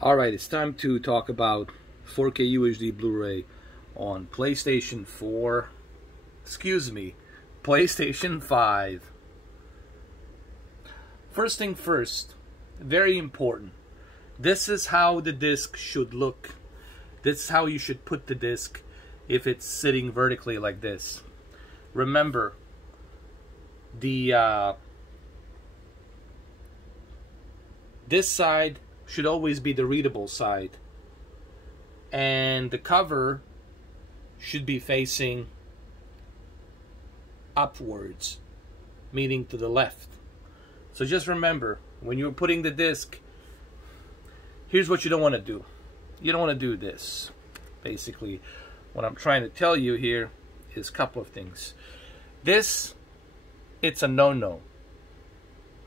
Alright, it's time to talk about 4K UHD Blu-ray on PlayStation 4, PlayStation 5. First thing first, very important. This is how the disc should look. This is how you should put the disc if it's sitting vertically like this. Remember, this side should always be the readable side, and the cover should be facing upwards, meaning to the left. So just remember, when you're putting the disc, here's what you don't want to do. You don't want to do this. Basically, what I'm trying to tell you here is a couple of things. This, it's a no-no.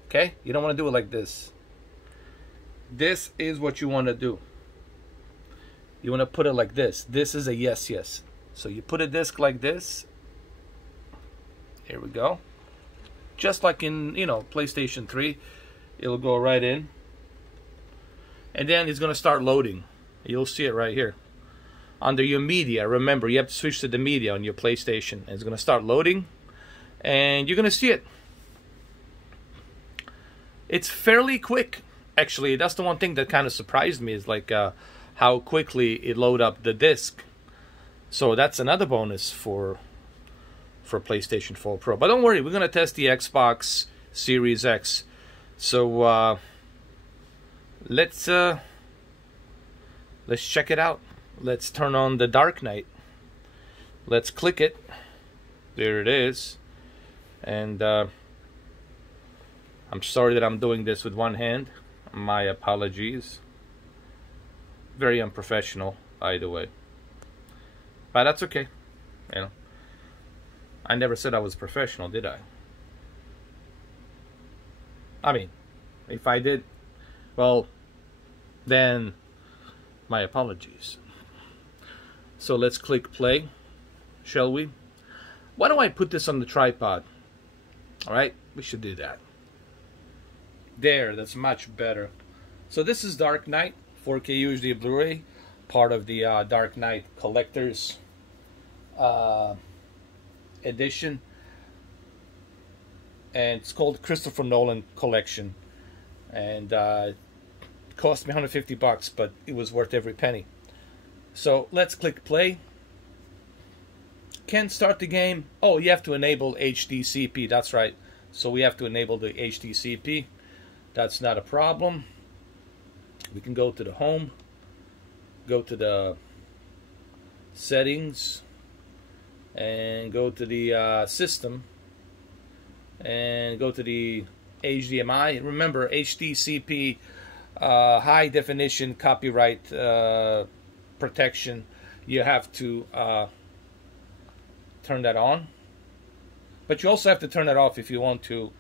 Okay? You don't want to do it like this. This is what you want to do. You want to put it like this. This is a yes, yes. So you put a disc like this. Here we go. Just like in, PlayStation 3. It'll go right in. And then it's going to start loading. You'll see it right here. Under your media, remember, you have to switch to the media on your PlayStation. And it's going to start loading. And you're going to see it. It's fairly quick. Actually, that's the one thing that kind of surprised me, is like how quickly it load up the disc. So that's another bonus for PlayStation 4 Pro. But don't worry, we're gonna test the Xbox Series X. So let's check it out. Let's turn on the Dark Knight. Let's click it. There it is. And I'm sorry that I'm doing this with one hand. My apologies. Very unprofessional, by the way. But that's okay. I never said I was professional, did I? I mean, if I did, well, then my apologies. So let's click play, shall we? Why don't I put this on the tripod? Alright, we should do that. There, that's much better. So this is Dark Knight 4K UHD Blu-ray, part of the Dark Knight Collector's edition, and it's called Christopher Nolan Collection, and it cost me $150, but it was worth every penny. So let's click play. Can't start the game. Oh, you have to enable HDCP. That's right. So we have to enable the HDCP. That's not a problem. We can go to the home, go to the settings, and go to the system, and go to the HDMI. Remember, HDCP, high definition copyright protection. You have to turn that on, but you also have to turn that off if you want to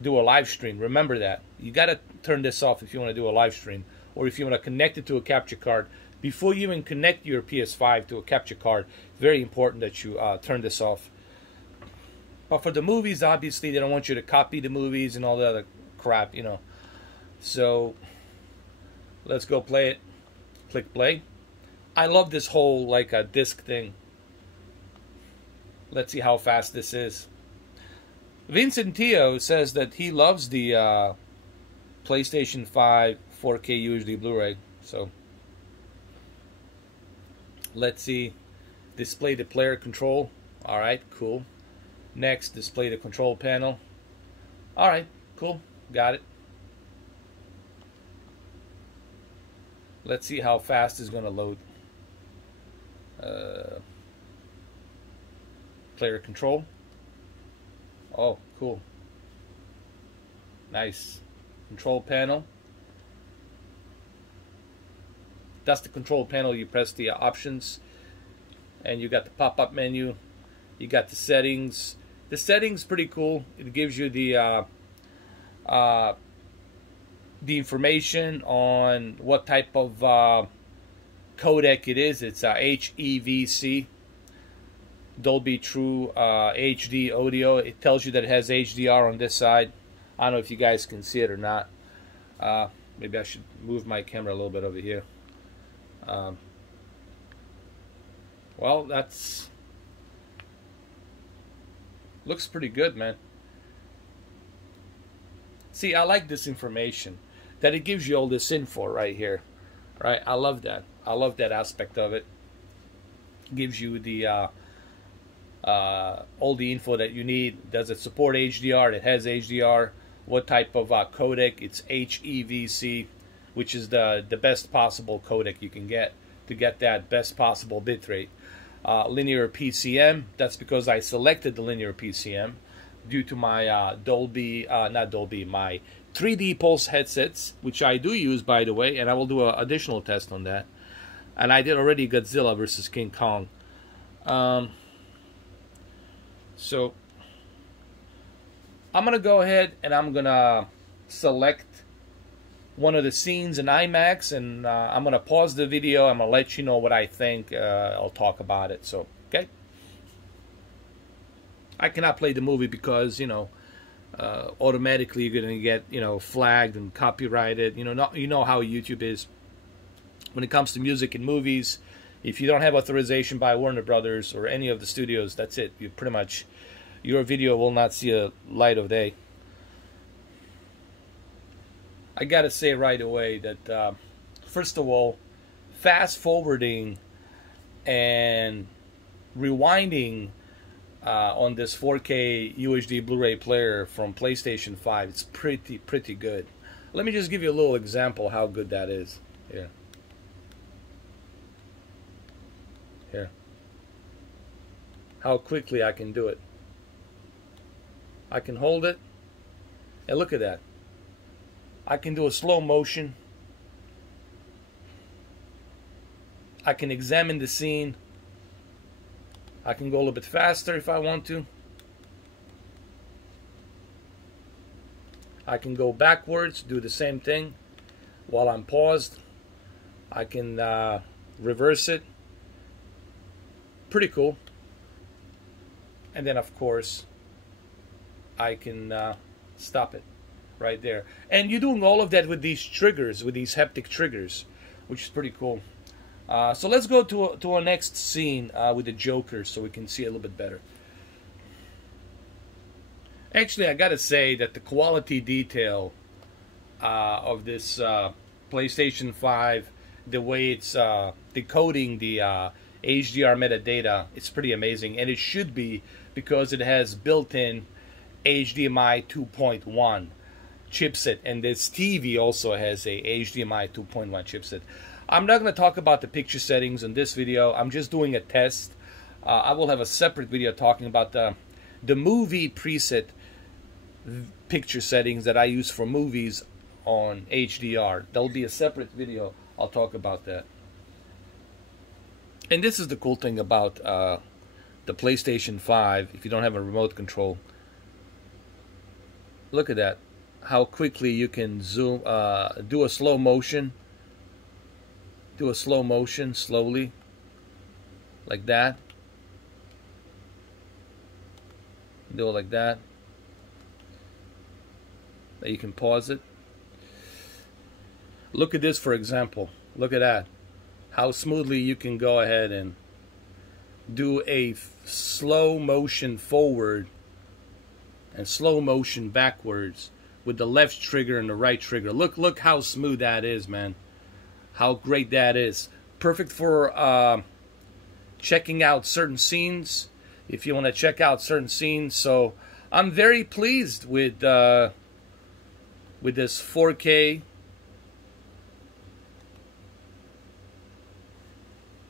do a live stream. Remember that. You got to turn this off if you want to do a live stream, or if you want to connect it to a capture card. Before you even connect your PS5 to a capture card, it's very important that you turn this off. But for the movies, obviously, they don't want you to copy the movies and all the other crap, So let's go play it. Click play. I love this whole like a disc thing. Let's see how fast this is. Vincent Tio says that he loves the PlayStation 5 4K UHD Blu-ray. So let's see. Display the player control. Alright, cool. Next, display the control panel. Alright, cool. Got it. Let's see how fast it's going to load. Player control. Oh, cool. Nice. Control panel. That's the control panel. You press the options, and you got the pop-up menu. You got the settings. The settings pretty cool. It gives you the information on what type of codec it is. It's HEVC. Dolby True HD audio. It tells you that it has HDR on this side. I don't know if you guys can see it or not. Maybe I should move my camera a little bit over here. Well, that's looks pretty good, man. See, I like this information that it gives you all this info right here, right? I love that. I love that aspect of it. It gives you the all the info that you need. Does it support HDR? It has HDR. What type of codec? It's HEVC, which is the best possible codec you can get to get that best possible bitrate. Linear PCM, that's because I selected the linear PCM due to my my 3D Pulse headsets, which I do use, by the way, and I will do an additional test on that. And I did already Godzilla versus King Kong. So I'm gonna go ahead and I'm gonna select one of the scenes in IMAX, and I'm gonna pause the video. I'm gonna let you know what I think. I'll talk about it. So, okay. I cannot play the movie because, you know, automatically you're gonna get, you know, flagged and copyrighted. You know how YouTube is when it comes to music and movies. If you don't have authorization by Warner Brothers or any of the studios, that's it. You pretty much, your video will not see a light of day. I gotta say right away that first of all, fast forwarding and rewinding on this 4K UHD Blu-ray player from PlayStation 5, it's pretty good. Let me just give you a little example how good that is. Here. How quickly I can do it. I can hold it, and look at that. I can do a slow motion. I can examine the scene. I can go a little bit faster if I want to. I can go backwards, do the same thing while I'm paused. I can reverse it. Pretty cool. And then, of course, I can stop it right there. And you're doing all of that with these triggers, with these haptic triggers, which is pretty cool. So let's go to our next scene with the Joker so we can see a little bit better. Actually, I gotta say that the quality detail of this PlayStation 5, the way it's decoding the HDR metadata, it's pretty amazing. And it should be, because it has built-in HDMI 2.1 chipset, and this TV also has a HDMI 2.1 chipset. I'm not going to talk about the picture settings in this video. I'm just doing a test. I will have a separate video talking about the movie preset picture settings that I use for movies on HDR. There'll be a separate video. I'll talk about that. And this is the cool thing about the PlayStation 5. If you don't have a remote control, look at that. How quickly you can zoom, do a slow motion. Do a slow motion slowly, like that. Do it like that. Then you can pause it. Look at this, for example. Look at that. How smoothly you can go ahead and do a slow motion forward and slow motion backwards with the left trigger and the right trigger. Look how smooth that is, man. How great that is. Perfect for checking out certain scenes, if you want to check out certain scenes. So I'm very pleased with this 4K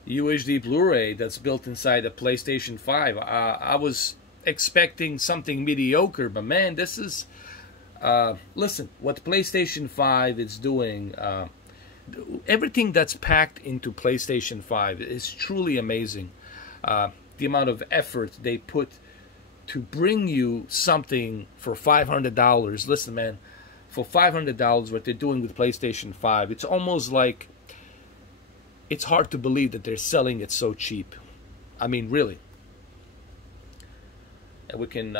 UHD Blu-ray that's built inside the PlayStation 5. I was expecting something mediocre, but man, this is listen, what PlayStation 5 is doing, everything that's packed into PlayStation 5 is truly amazing. The amount of effort they put to bring you something for $500. Listen, man, for $500, what they're doing with PlayStation 5, it's almost like, it's hard to believe that they're selling it so cheap. I mean, really. And we can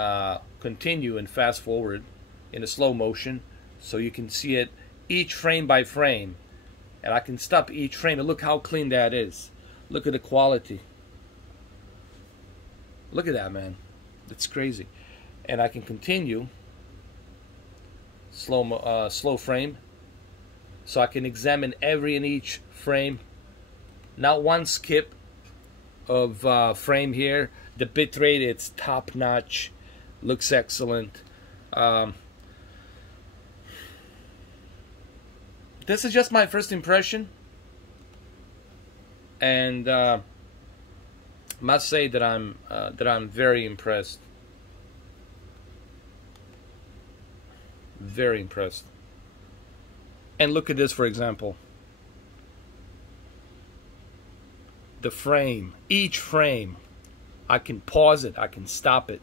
continue and fast forward in a slow motion so you can see it each frame by frame, and I can stop each frame, and look how clean that is. Look at the quality. Look at that, man. It's crazy. And I can continue slow frame, so I can examine every and each frame. Not one skip of frame here. The bitrate, it's top notch, looks excellent. This is just my first impression, and must say that I'm very impressed. Very impressed. And look at this, for example. The frame, each frame, I can pause it, I can stop it.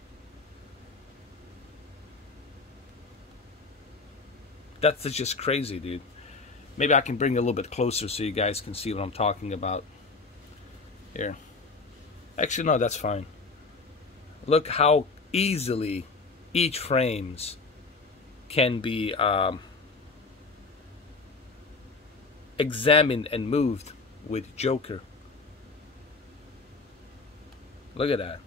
That's just crazy, dude. Maybe I can bring it a little bit closer so you guys can see what I'm talking about. Here. Actually, no, that's fine. Look how easily each frames can be examined and moved with Joker. Look at that.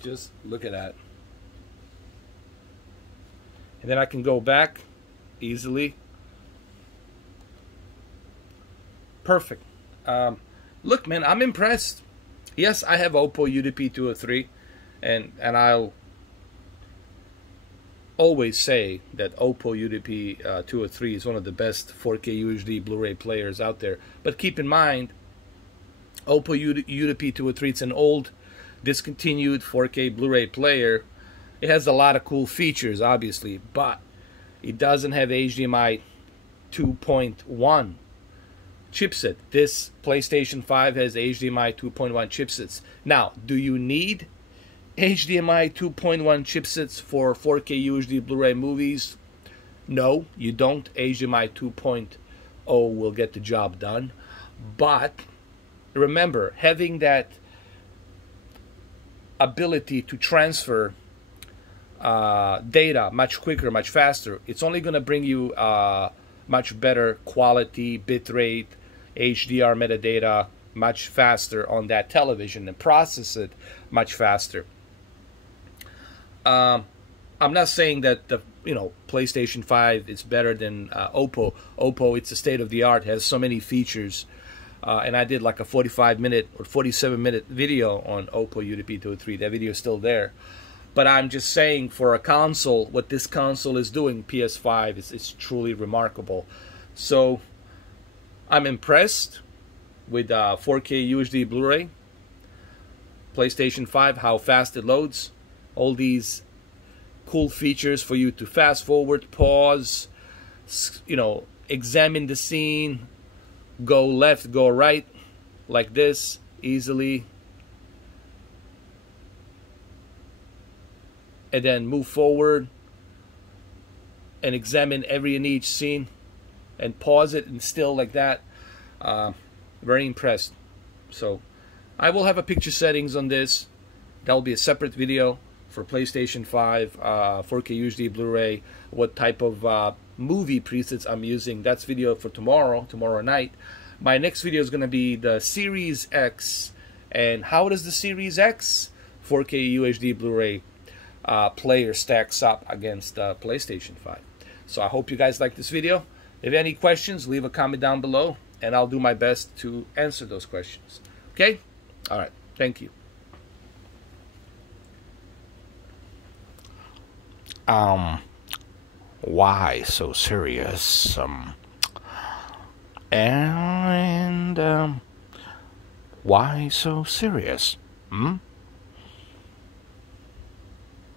Just look at that. And then I can go back easily. Perfect. Look, man, I'm impressed. Yes, I have Oppo UDP 203, and I'll always say that Oppo UDP 203 is one of the best 4K UHD Blu-ray players out there. But keep in mind, Oppo UDP 203, it's an old, discontinued 4K Blu-ray player. It has a lot of cool features, obviously, but it doesn't have HDMI 2.1 chipset. This PlayStation 5 has HDMI 2.1 chipsets. Now, do you need HDMI 2.1 chipsets for 4K UHD Blu-ray movies? No, you don't. HDMI 2.0 will get the job done. But remember, having that ability to transfer data much quicker, much faster, it's only going to bring you much better quality, bitrate, HDR metadata much faster on that television and process it much faster. I'm not saying that the PlayStation 5 is better than Oppo. Oppo, it's a state of the art, has so many features, and I did like a 45-minute or 47-minute video on Oppo UDP 203. That video is still there. But I'm just saying, for a console, what this console is doing, PS5, is truly remarkable. So I'm impressed with 4K UHD Blu-ray, PlayStation 5, how fast it loads, all these cool features for you to fast forward, pause, examine the scene, go left, go right, like this, easily. And then move forward and examine every and each scene and pause it and still like that. Very impressed. So I will have a picture settings on this. That will be a separate video for PlayStation 5, 4K UHD Blu-ray, what type of movie presets I'm using. That's video for tomorrow night. My next video is going to be the Series X, and how does the Series X 4K UHD Blu-ray player stacks up against PlayStation 5. So I hope you guys like this video. If you have any questions, leave a comment down below, and I'll do my best to answer those questions. Okay? All right. Thank you. Why so serious? Why so serious?